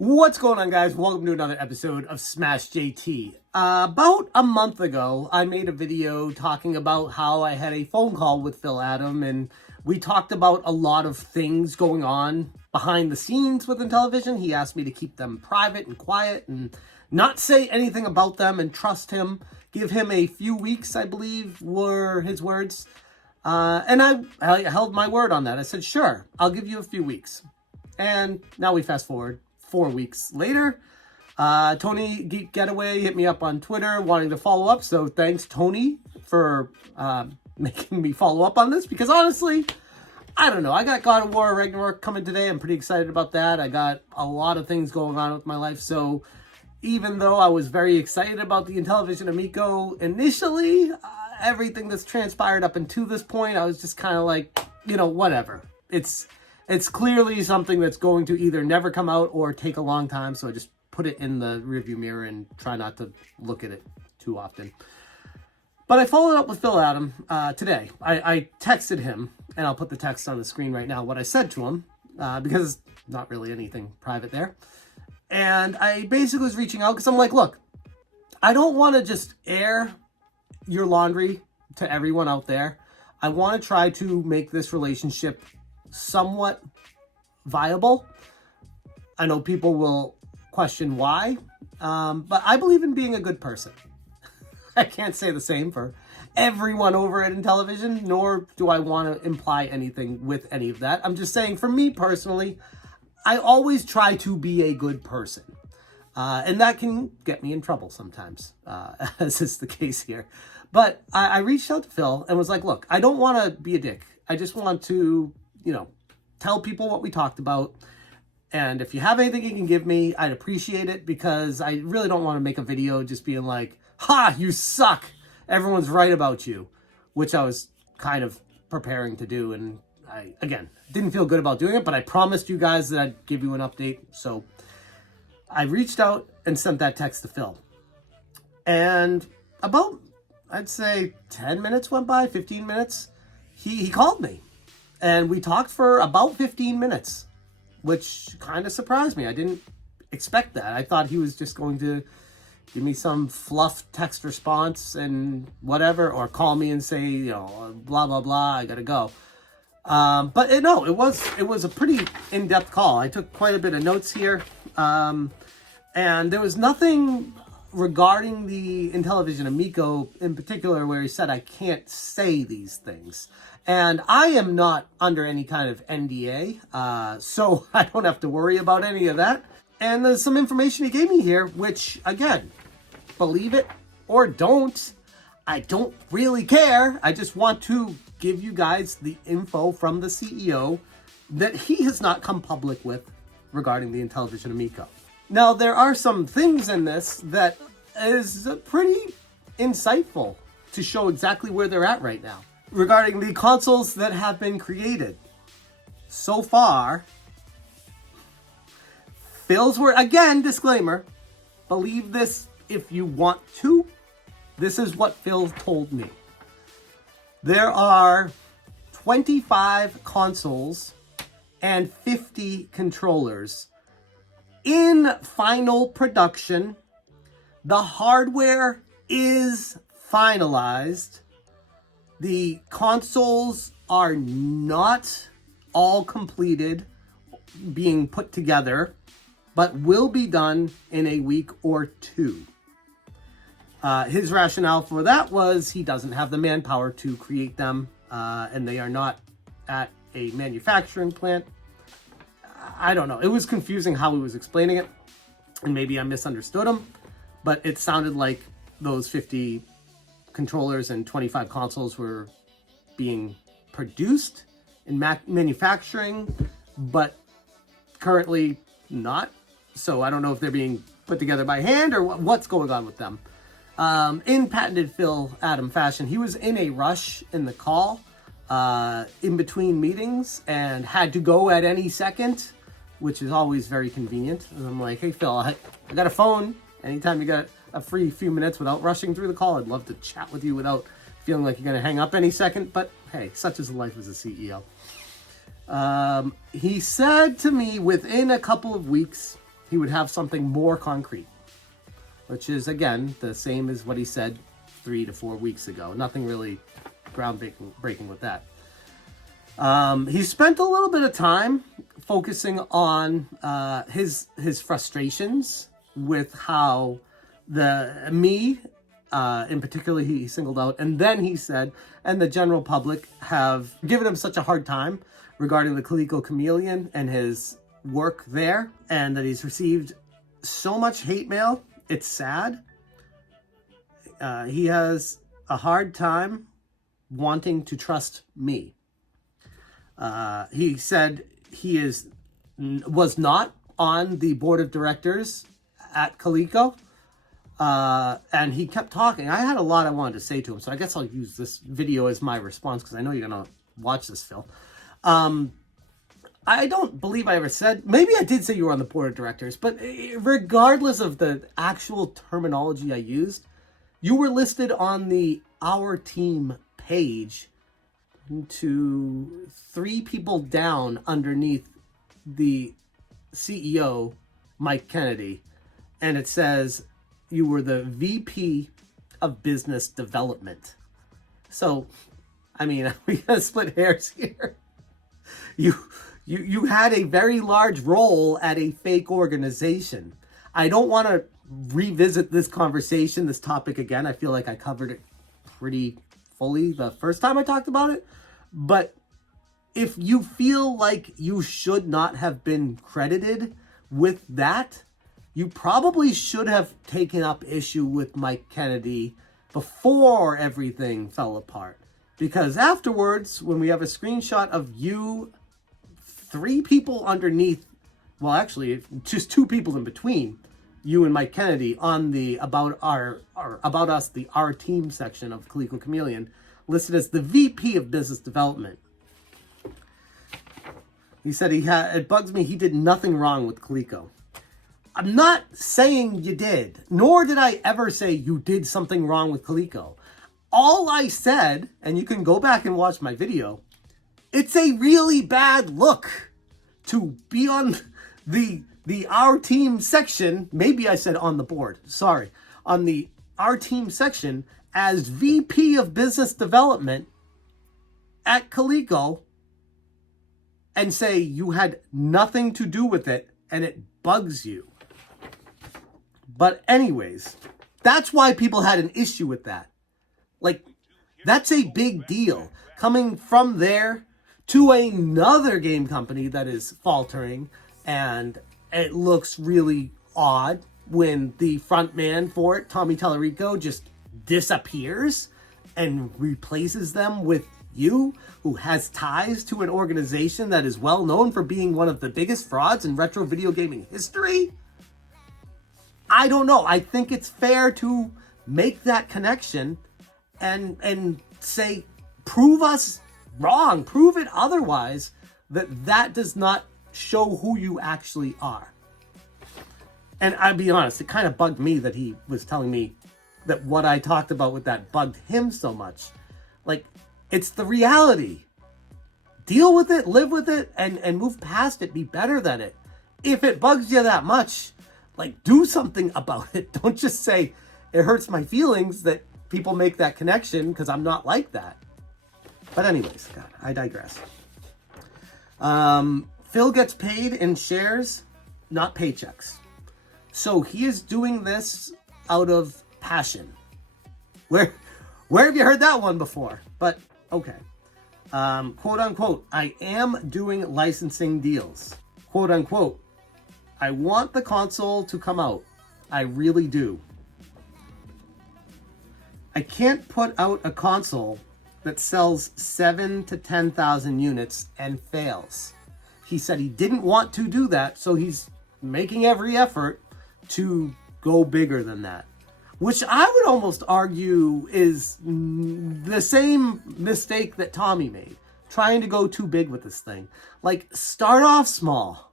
What's going on, guys? Welcome to another episode of Smash JT. About a month ago, I made a video talking about how I had a phone call with Phil Adam, and we talked about a lot of things going on behind the scenes with Intellivision. He asked me to keep them private and quiet and not say anything about them and trust him. Give him a few weeks, I believe, were his words. And I held my word on that. I said, sure, I'll give you a few weeks. And now we fast forward 4 weeks later. Tony Geek Getaway hit me up on Twitter wanting to follow up. So thanks, Tony, for making me follow up on this. Because honestly, I don't know. I got God of War Ragnarok coming today. I'm pretty excited about that. I got a lot of things going on with my life. So even though I was very excited about the Intellivision Amico initially, everything that's transpired up until this point, I was just kind of like, you know, whatever. It's clearly something that's going to either never come out or take a long time. So I just put it in the rearview mirror and try not to look at it too often. But I followed up with Phil Adam today. I texted him, and I'll put the text on the screen right now, what I said to him, because not really anything private there. And I basically was reaching out because I'm like, look, I don't want to just air your laundry to everyone out there. I want to try to make this relationship somewhat viable. I know people will question why, but I believe in being a good person. I can't say the same for everyone over at Intellivision, nor do I want to imply anything with any of that. I'm just saying, for me personally, I always try to be a good person. And that can get me in trouble sometimes, as is the case here. But I reached out to Phil and was like, look, I don't want to be a dick. I just want to, you know, tell people what we talked about. And if you have anything you can give me, I'd appreciate it, because I really don't want to make a video just being like, ha, you suck. Everyone's right about you, which I was kind of preparing to do. And I, again, didn't feel good about doing it, but I promised you guys that I'd give you an update. So I reached out and sent that text to Phil. And about, I'd say 10 minutes went by, 15 minutes. He called me. And we talked for about 15 minutes, which kind of surprised me. I didn't expect that. I thought he was just going to give me some fluff text response and whatever, or call me and say, you know, blah, blah, blah, I gotta go. But no, it was a pretty in-depth call. I took quite a bit of notes here. And there was nothing regarding the Intellivision Amico in particular where he said I can't say these things. And I am not under any kind of NDA, so I don't have to worry about any of that. And there's some information he gave me here, which, again, believe it or don't, I don't really care. I just want to give you guys the info from the CEO that he has not come public with regarding the Intellivision Amico. Now, there are some things in this that is pretty insightful to show exactly where they're at right now regarding the consoles that have been created. So far, Phil's word, again, disclaimer, believe this if you want to. This is what Phil told me. There are 25 consoles and 50 controllers in final production. The hardware is finalized. The consoles are not all completed, being put together, but will be done in a week or two. His rationale for that was he doesn't have the manpower to create them, and they are not at a manufacturing plant. I don't know. It was confusing how he was explaining it, and maybe I misunderstood him, but it sounded like those 50 controllers and 25 consoles were being produced in manufacturing, but currently not. So I don't know if they're being put together by hand or what's going on with them. In patented Phil Adam fashion, he was in a rush in the call, in between meetings, and had to go at any second, which is always very convenient. And I'm like, hey, Phil, I got a phone. Anytime you got a free few minutes without rushing through the call, I'd love to chat with you without feeling like you're going to hang up any second. But hey, such is the life as a CEO. He said to me within a couple of weeks, he would have something more concrete, which is, again, the same as what he said 3 to 4 weeks ago. Nothing really groundbreaking with that. He spent a little bit of time focusing on his frustrations with how in particular, he singled out, and then he said, and the general public have given him such a hard time regarding the Calico Chameleon and his work there, and that he's received so much hate mail. It's sad. He has a hard time wanting to trust me. He said he was not on the board of directors at Calico. And he kept talking. I had a lot I wanted to say to him, so I guess I'll use this video as my response, because I know you're going to watch this, Phil. I don't believe I ever said, maybe I did say you were on the board of directors, but regardless of the actual terminology I used, you were listed on the Our Team page to 3 people down underneath the CEO, Mike Kennedy, and it says you were the VP of Business Development. So, I mean, we gotta split hairs here. You had a very large role at a fake organization. I don't want to revisit this conversation, this topic again. I feel like I covered it pretty fully the first time I talked about it. But if you feel like you should not have been credited with that, you probably should have taken up issue with Mike Kennedy before everything fell apart. Because afterwards, when we have a screenshot of you, 3 people underneath, well, actually, just 2 people in between, you and Mike Kennedy, on the About Us, the Our Team section of Calico Chameleon, listed as the VP of Business Development. He said it bugs me, he did nothing wrong with Calico. I'm not saying you did, nor did I ever say you did something wrong with Calico. All I said, and you can go back and watch my video, it's a really bad look to be on the Our Team section. Maybe I said on the board, sorry, on the Our Team section as VP of Business Development at Calico and say you had nothing to do with it and it bugs you. But anyways, that's why people had an issue with that. Like, that's a big deal. Coming from there to another game company that is faltering, and it looks really odd when the front man for it, Tommy Tallarico, just disappears and replaces them with you, who has ties to an organization that is well known for being one of the biggest frauds in retro video gaming history. I don't know. I think it's fair to make that connection and say, prove us wrong, prove it otherwise, that does not show who you actually are. And I'll be honest, it kind of bugged me that he was telling me that what I talked about with that bugged him so much. Like, it's the reality. Deal with it, live with it, and move past it. Be better than it. If it bugs you that much, like, do something about it. Don't just say, it hurts my feelings that people make that connection, because I'm not like that. But anyways, God, I digress. Phil gets paid in shares, not paychecks. So he is doing this out of passion. Where have you heard that one before? But okay. Quote unquote, I am doing licensing deals. Quote unquote, I want the console to come out. I really do. I can't put out a console that sells 7,000 to 10,000 units and fails. He said he didn't want to do that, so he's making every effort to go bigger than that. Which I would almost argue is the same mistake that Tommy made, trying to go too big with this thing. Like, start off small.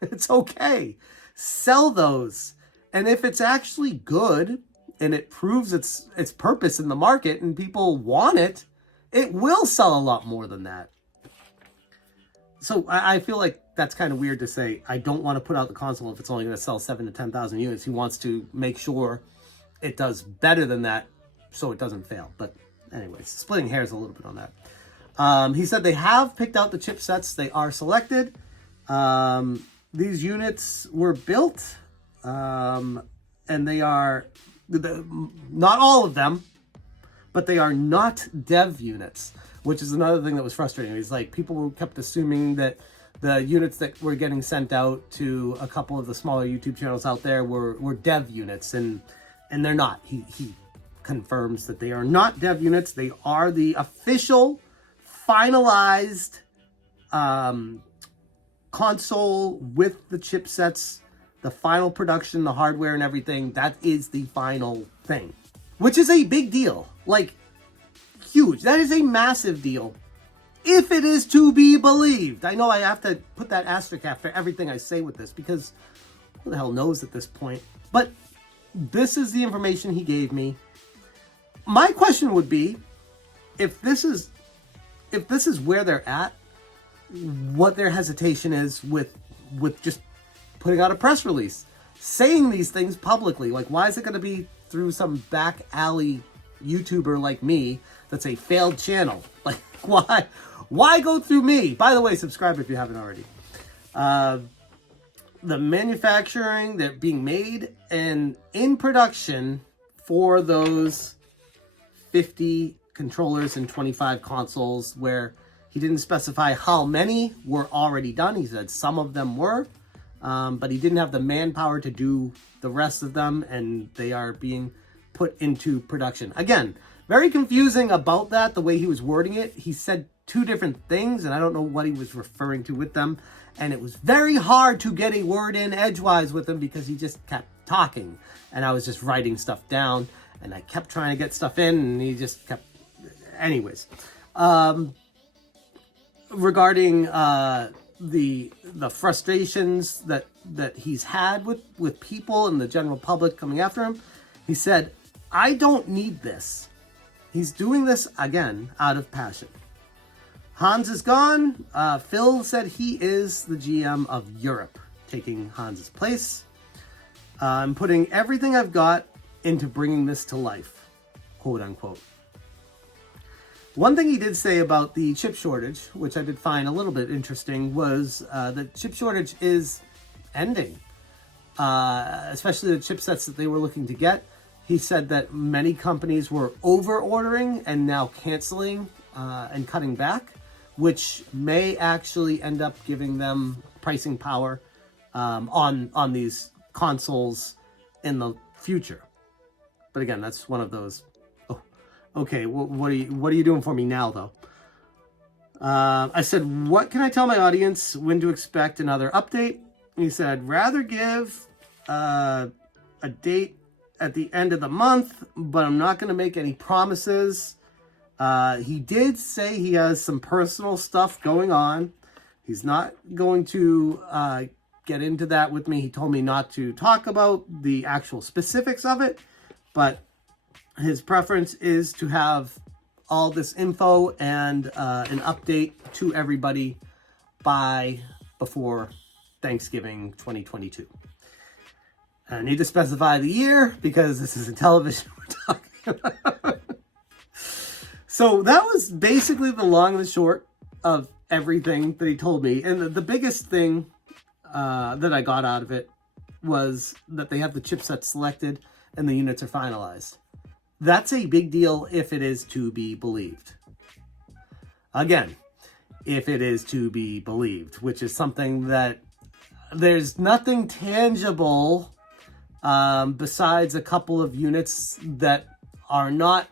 It's okay. Sell those. And if it's actually good and it proves its purpose in the market and people want it, it will sell a lot more than that. So I feel like that's kind of weird to say, I don't want to put out the console if it's only going to sell 7 to 10,000 units. He wants to make sure it does better than that so it doesn't fail. But anyways, splitting hairs a little bit on that. He said they have picked out the chipsets. They are selected. These units were built, and they are, not all of them, but they are not dev units, which is another thing that was frustrating. It's like people kept assuming that the units that were getting sent out to a couple of the smaller YouTube channels out there were dev units, and they're not. He confirms that they are not dev units. They are the official, finalized console with the chipsets, the final production, the hardware and everything. That is the final thing, which is a big deal. Like, huge. That is a massive deal, if it is to be believed. I know I have to put that asterisk after everything I say with this, because who the hell knows at this point? But this is the information he gave me. My question would be, if this is where they're at, what their hesitation is with just putting out a press release, saying these things publicly. Like, why is it going to be through some back alley YouTuber like me that's a failed channel? Like, why go through me? By the way, subscribe if you haven't already. The manufacturing, they're being made and in production for those 50 controllers and 25 consoles, where he didn't specify how many were already done. He said some of them were, but he didn't have the manpower to do the rest of them, and they are being put into production. Again, very confusing about that, the way he was wording it. He said two different things, and I don't know what he was referring to with them. And it was very hard to get a word in edgewise with him, because he just kept talking, and I was just writing stuff down, and I kept trying to get stuff in, and he just kept... Anyways, regarding the frustrations that he's had with people and the general public coming after him, he said, I don't need this. He's doing this, again, out of passion. Hans is gone. Phil said he is the GM of Europe, taking Hans's place. I'm putting everything I've got into bringing this to life, quote unquote. One thing he did say about the chip shortage, which I did find a little bit interesting, was the chip shortage is ending, especially the chipsets that they were looking to get. He said that many companies were over-ordering and now canceling and cutting back, which may actually end up giving them pricing power on these consoles in the future. But again, that's one of those. Oh, okay. What are you doing for me now, though? I said, what can I tell my audience when to expect another update? And he said, rather give a date at the end of the month, but I'm not going to make any promises. He did say he has some personal stuff going on. He's not going to get into that with me. He told me not to talk about the actual specifics of it, but his preference is to have all this info and an update to everybody before Thanksgiving 2022. I need to specify the year, because this is Intellivision we're talking about. So that was basically the long and the short of everything that he told me. And the biggest thing that I got out of it was that they have the chipset selected and the units are finalized. That's a big deal if it is to be believed. Again, if it is to be believed, which is something that there's nothing tangible besides a couple of units that are not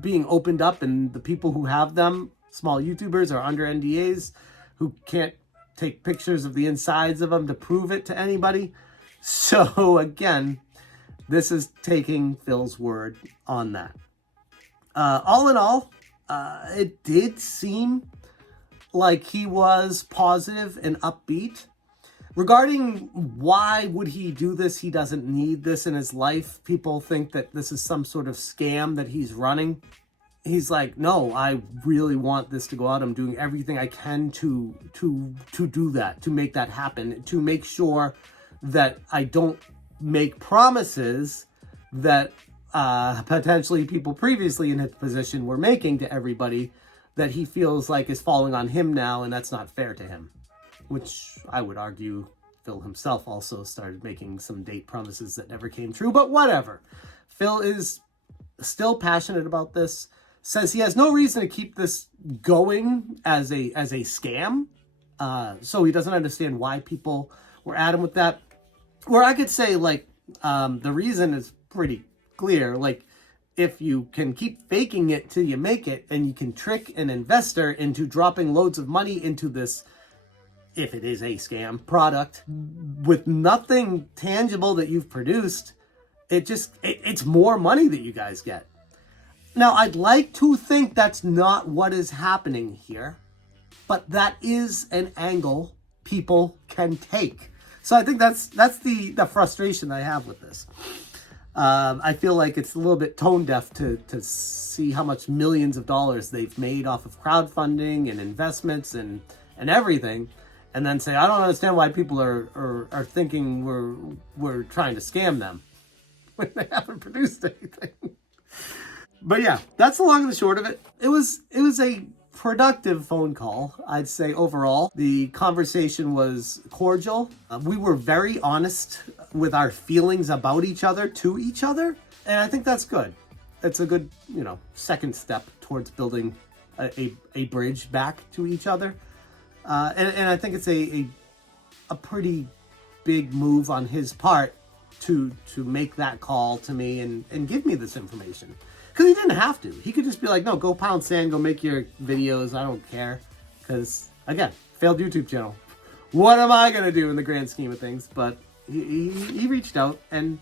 being opened up, and the people who have them, small YouTubers, are under NDAs, who can't take pictures of the insides of them to prove it to anybody. So again, this is taking Phil's word on that. All in all, it did seem like he was positive and upbeat. Regarding why would he do this, he doesn't need this in his life. People think that this is some sort of scam that he's running. he's like, no, I really want this to go out. I'm doing everything I can to do that, to make that happen, to make sure that I don't make promises that potentially people previously in his position were making to everybody, that he feels like is falling on him now, and that's not fair to him. Which I would argue Phil himself also started making some date promises that never came true, but whatever. Phil is still passionate about this, says he has no reason to keep this going as a scam. So he doesn't understand why people were at him with that. Where I could say, like, the reason is pretty clear. Like, if you can keep faking it till you make it, and you can trick an investor into dropping loads of money into this, if it is a scam product, with nothing tangible that you've produced, it's more money that you guys get. Now, I'd like to think that's not what is happening here, but that is an angle people can take. So I think that's the frustration I have with this. I feel like it's a little bit tone deaf to see how much millions of dollars they've made off of crowdfunding and investments and everything, and then say, I don't understand why people are thinking we're trying to scam them when they haven't produced anything. But yeah, that's the long and the short of it. It was a productive phone call, I'd say. Overall, the conversation was cordial. We were very honest with our feelings about each other to each other, and I think that's good. It's a good, second step towards building a bridge back to each other. And I think it's a pretty big move on his part to make that call to me and give me this information. Because he didn't have to. He could just be like, no, go pound sand, go make your videos. I don't care. Because, again, failed YouTube channel. What am I going to do in the grand scheme of things? But he reached out and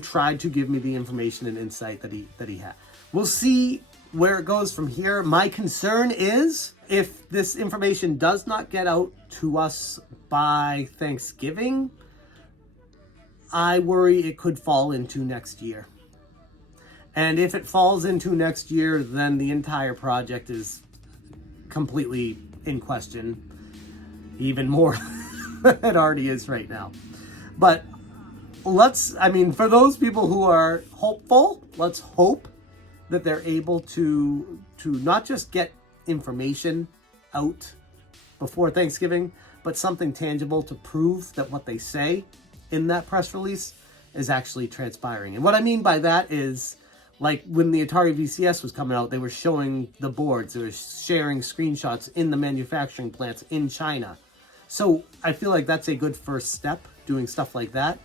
tried to give me the information and insight that he had. We'll see where it goes from here. My concern is, if this information does not get out to us by Thanksgiving, I worry it could fall into next year. And if it falls into next year, then the entire project is completely in question, even more than it already is right now. But for those people who are hopeful, let's hope that they're able to not just get information out before Thanksgiving, but something tangible to prove that what they say in that press release is actually transpiring. And what I mean by that is, like when the Atari VCS was coming out, they were showing the boards, they were sharing screenshots in the manufacturing plants in China. So I feel like that's a good first step, doing stuff like that.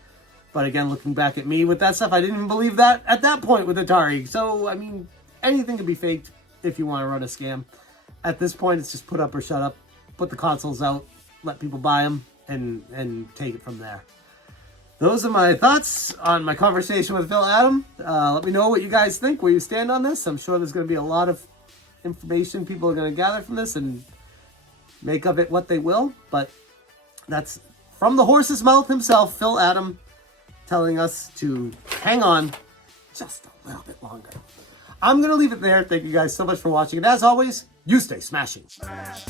But again, looking back at me with that stuff, I didn't even believe that at that point with Atari. So, anything can be faked if you want to run a scam. At this point, it's just put up or shut up. Put the consoles out, let people buy them, and take it from there. Those are my thoughts on my conversation with Phil Adam. Let me know what you guys think, where you stand on this. I'm sure there's going to be a lot of information people are going to gather from this and make of it what they will. But that's from the horse's mouth himself, Phil Adam, telling us to hang on just a little bit longer. I'm going to leave it there. Thank you guys so much for watching. And as always, you stay smashing. Smash